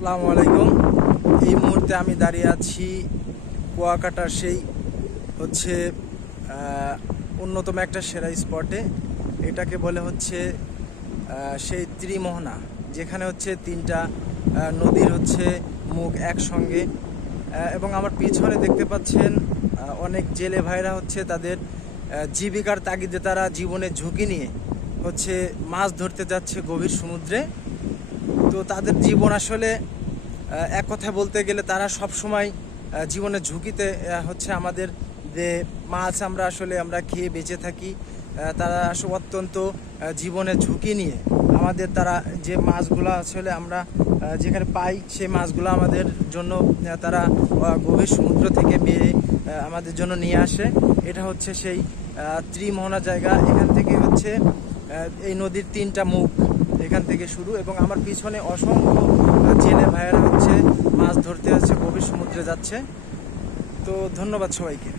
আসসালামু আলাইকুম। এই মুহূর্তে আমি দাঁড়িয়ে আছি কুয়াকাটার সেই হচ্ছে অন্যতম একটা সেরা স্পটে। এটাকে বলে হচ্ছে সেই ত্রিমোহনা, যেখানে হচ্ছে তিনটা নদীর হচ্ছে মুখ একসঙ্গে। এবং আমার পিছনে দেখতে পাচ্ছেন অনেক জেলে ভাইরা হচ্ছে তাদের জীবিকার তাগিদে তারা জীবনের ঝুঁকি নিয়ে হচ্ছে মাছ ধরতে যাচ্ছে গভীর সমুদ্রে। তো তাদের জীবন আসলে এক কথায় বলতে গেলে তারা সব সময় জীবনের ঝুঁকিতে হচ্ছে আমাদের যে মাছ আমরা খেয়ে বেঁচে থাকি, তারা আসলে অত্যন্ত জীবনের ঝুঁকি নিয়ে আমাদের তারা যে মাছগুলো আসলে আমরা যেখানে পাই সেই মাছগুলো আমাদের জন্য তারা গভীর সমুদ্র থেকে বেয়ে আমাদের জন্য নিয়ে আসে। এটা হচ্ছে সেই ত্রিমোহনা জায়গা। এখান থেকে হচ্ছে এই নদীর তিনটা মুখ এখান থেকে শুরু, এবং আমার পিছনে অসংখ্য জেলে ভাইয়েরা হচ্ছে মাছ ধরতে যাচ্ছে, গভীর সমুদ্রে যাচ্ছে। তো ধন্যবাদ সবাইকে।